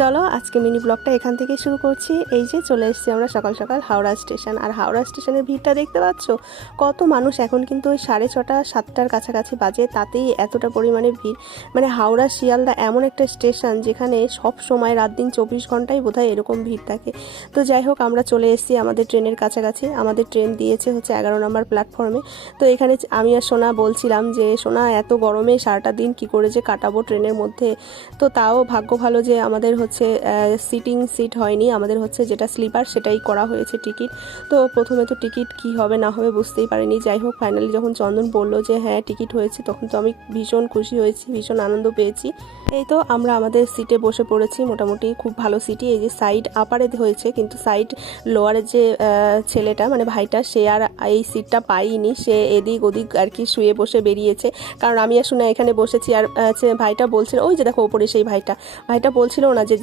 চলো আজকে মিনি ব্লগটা এখান থেকে শুরু করছি। এই যে চলে এসেছি আমরা সকাল সকাল হাওড়া স্টেশন। আর হাওড়া স্টেশনের ভিড়টা দেখতে পাচ্ছ, কত মানুষ। এখন কিন্তু ওই 6:30 7টার কাছাকাছি বাজে, তাতেই এতটা পরিমাণে ভিড়। মানে হাওড়া শিয়ালদা এমন একটা স্টেশন যেখানে সব সময় রাত দিন 24 ঘন্টাই বোধহয় এরকম ভিড় থাকে। তো যাই হোক, আমরা চলে এসেছি আমাদের ট্রেনের কাছাকাছি। আমাদের ট্রেন দিয়েছে হচ্ছে 11 নম্বর প্ল্যাটফর্মে। তো এখানে আমি আর সোনা বলছিলাম যে সোনা, এত গরমে সারাটা দিন কি করে যে কাটাবো ট্রেনের মধ্যে। তো তাও ভাগ্য ভালো যে আমাদের হচ্ছে সিটিং সিট হয়নি, আমাদের হচ্ছে যেটা স্লিপার সেটাই করা হয়েছে টিকিট। তো প্রথমে তো টিকিট কি হবে না হবে বুঝতেই পারিনি। যাই হোক, ফাইনালি যখন চন্দন বললো যে হ্যাঁ টিকিট হয়েছে, তখন তো আমি ভীষণ খুশি হয়েছি, ভীষণ আনন্দ পেয়েছি। এই তো আমরা আমাদের সিটে বসে পড়েছি, মোটামুটি খুব ভালো সিটই। এই যে সাইড আপারে হয়েছে, কিন্তু সাইড লোয়ারের যে ছেলেটা মানে ভাইটা, সে আর এই সিটটা পাইনি, সে এদিক ওদিক আর কি শুয়ে বসে বেরিয়েছে। কারণ আমি আর শোনা এখানে বসেছি, আর ভাইটা বলছিল, ওই যে দেখো ওপরে সেই ভাইটা বলছিল না যে